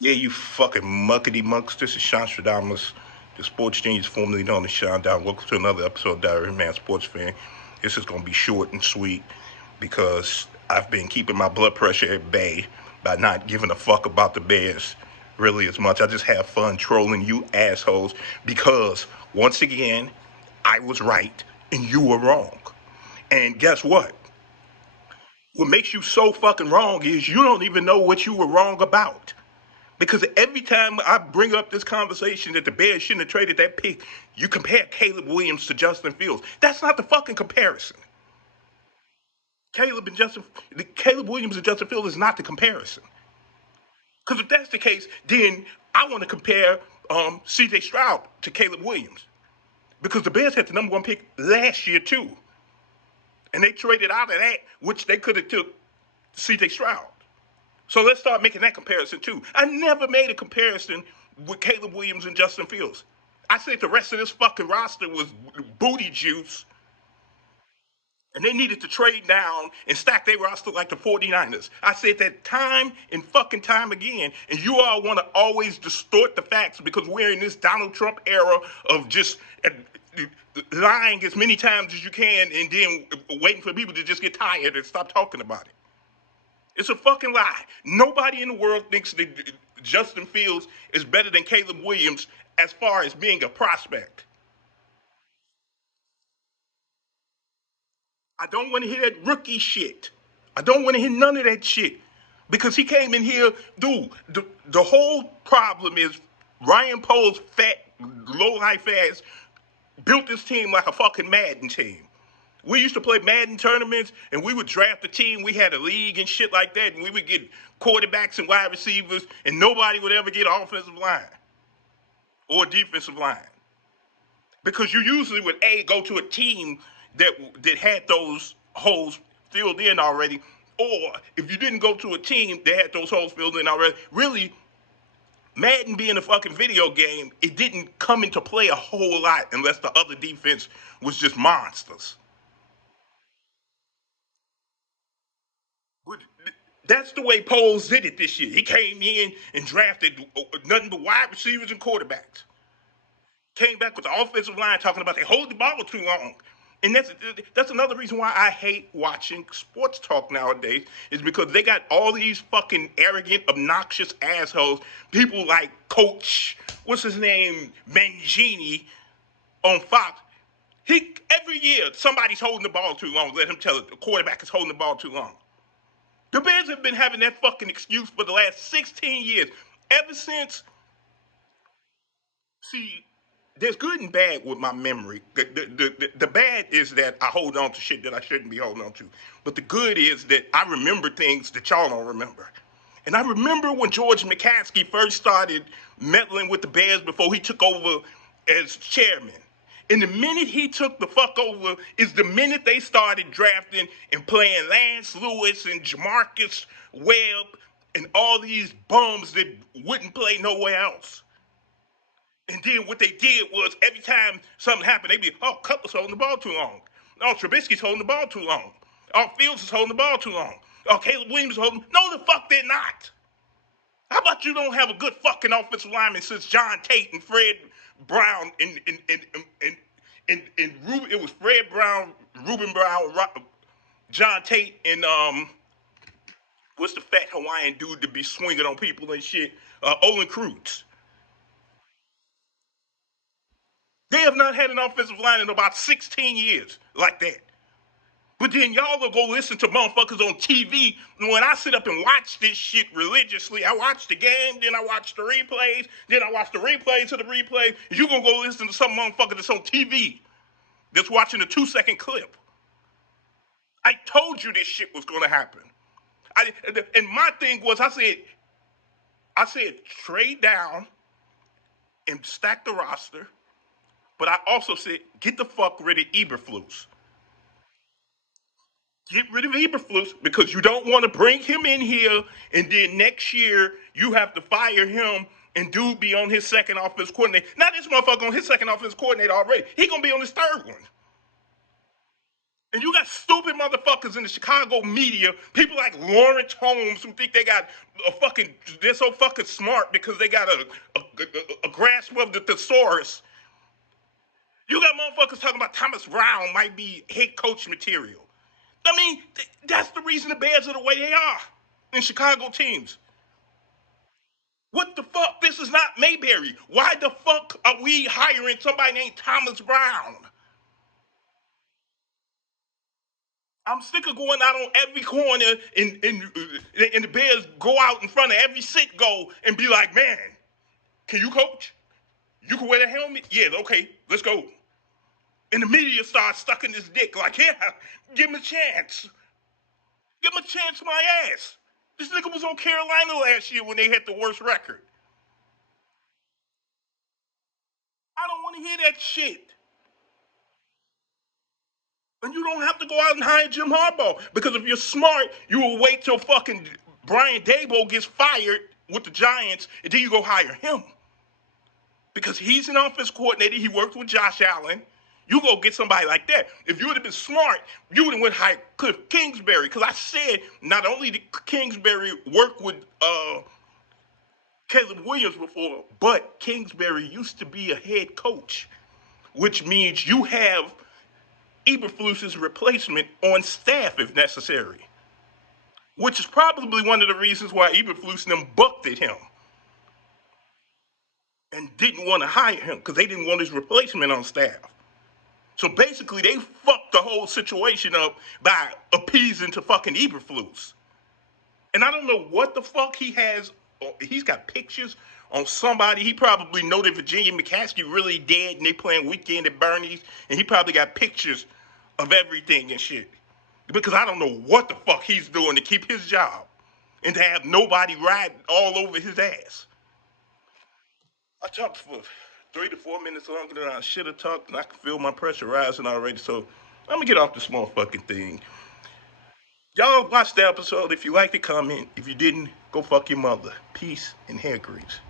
Yeah, you fucking muckety mucks. This is Sean Stradamus, the sports genius formerly known as Sean Down. Welcome to another episode of Diary of a Man Sports Fan. This is going to be short and sweet because I've been keeping my blood pressure at bay by not giving a fuck about the Bears really as much. I just have fun trolling you assholes because, once again, I was right and you were wrong. And guess what? What makes you so fucking wrong is you don't even know what you were wrong about. Because every time I bring up this conversation that the Bears shouldn't have traded that pick, you compare Caleb Williams to Justin Fields. That's not the fucking comparison. Caleb Williams and Justin Fields is not the comparison. Because if that's the case, then I want to compare C.J. Stroud to Caleb Williams because the Bears had the number one pick last year too, and they traded out of that, which they could have took C.J. Stroud. So let's start making that comparison too. I never made a comparison with Caleb Williams and Justin Fields. I said the rest of this fucking roster was booty juice, and they needed to trade down and stack their roster like the 49ers. I said that time and fucking time again, and you all want to always distort the facts because we're in this Donald Trump era of just lying as many times as you can and then waiting for people to just get tired and stop talking about it. It's a fucking lie. Nobody in the world thinks that Justin Fields is better than Caleb Williams as far as being a prospect. I don't want to hear that rookie shit. I don't want to hear none of that shit. Because he came in here, dude, the whole problem is Ryan Poles fat, low life ass built this team like a fucking Madden team. We used to play Madden tournaments, and we would draft a team. We had a league and shit like that, and we would get quarterbacks and wide receivers, and nobody would ever get an offensive line or a defensive line because you usually would go to a team that had those holes filled in already, or if you didn't go to a team that had those holes filled in already, really. Madden being a fucking video game, it didn't come into play a whole lot unless the other defense was just monsters. But that's the way Poles did it this year. He came in and drafted nothing but wide receivers and quarterbacks. Came back with the offensive line talking about they hold the ball too long. And that's another reason why I hate watching sports talk nowadays is because they got all these fucking arrogant, obnoxious assholes. People like Coach, what's his name, Mangini on Fox. He every year somebody's holding the ball too long. Let him tell it. The quarterback is holding the ball too long. The Bears have been having that fucking excuse for the last 16 years. Ever since, see, there's good and bad with my memory. The bad is that I hold on to shit that I shouldn't be holding on to. But the good is that I remember things that y'all don't remember. And I remember when George McCaskey first started meddling with the Bears before he took over as chairman. And the minute he took the fuck over is the minute they started drafting and playing Lance Lewis and Jamarcus Webb and all these bums that wouldn't play nowhere else. And then what they did was every time something happened, they'd be, oh, Cutler's holding the ball too long. Oh, Trubisky's holding the ball too long. Oh, Fields is holding the ball too long. Oh, Caleb Williams is holding. No, the fuck they're not. How about you don't have a good fucking offensive lineman since John Tate and Fred Brown and Ruben? It was Fred Brown, Ruben Brown, John Tate, and what's the fat Hawaiian dude to be swinging on people and shit? Olin Kreutz. They have not had an offensive line in about 16 years like that. But then y'all will go listen to motherfuckers on TV. And when I sit up and watch this shit religiously, I watch the game, then I watch the replays, then I watch the replays of the replays. You gonna go listen to some motherfucker that's on TV that's watching a 2-second clip. I told you this shit was gonna happen. And my thing was, I said trade down and stack the roster, but I also said get the fuck rid of Eberflus. Get rid of Eberflus because you don't want to bring him in here and then next year you have to fire him and dude be on his second offense coordinator. Now this motherfucker on his second offense coordinator already. He gonna be on his third one. And you got stupid motherfuckers in the Chicago media, people like Lawrence Holmes who think they got they're so fucking smart because they got a grasp of the thesaurus. You got motherfuckers talking about Thomas Brown might be head coach material. I mean, that's the reason the Bears are the way they are in Chicago teams. What the fuck? This is not Mayberry. Why the fuck are we hiring somebody named Thomas Brown? I'm sick of going out on every corner and the Bears go out in front of every sit go and be like, man, can you coach? You can wear the helmet? Yeah, okay, let's go. And the media starts sucking his dick like, yeah, give him a chance. Give him a chance, my ass. This nigga was on Carolina last year when they had the worst record. I don't want to hear that shit. And you don't have to go out and hire Jim Harbaugh. Because if you're smart, you will wait till fucking Brian Daboll gets fired with the Giants, and then you go hire him. Because he's an offense coordinator. He worked with Josh Allen. You go get somebody like that. If you would have been smart, you would have went hire Cliff Kingsbury. Because I said not only did Kingsbury work with Caleb Williams before, but Kingsbury used to be a head coach, which means you have Eberflus's replacement on staff if necessary, which is probably one of the reasons why Eberflus and them bucked at him and didn't want to hire him because they didn't want his replacement on staff. So basically, they fucked the whole situation up by appeasing to fucking Eberflus. And I don't know what the fuck he has. He's got pictures on somebody. He probably know that Virginia McCaskey really dead and they playing weekend at Bernie's. And he probably got pictures of everything and shit. Because I don't know what the fuck he's doing to keep his job and to have nobody riding all over his ass. I talked for 3 to 4 minutes longer than I should have talked, and I can feel my pressure rising already. So I'm gonna get off this motherfucking thing. Y'all watch the episode. If you liked it, comment. If you didn't, go fuck your mother. Peace and hair grease.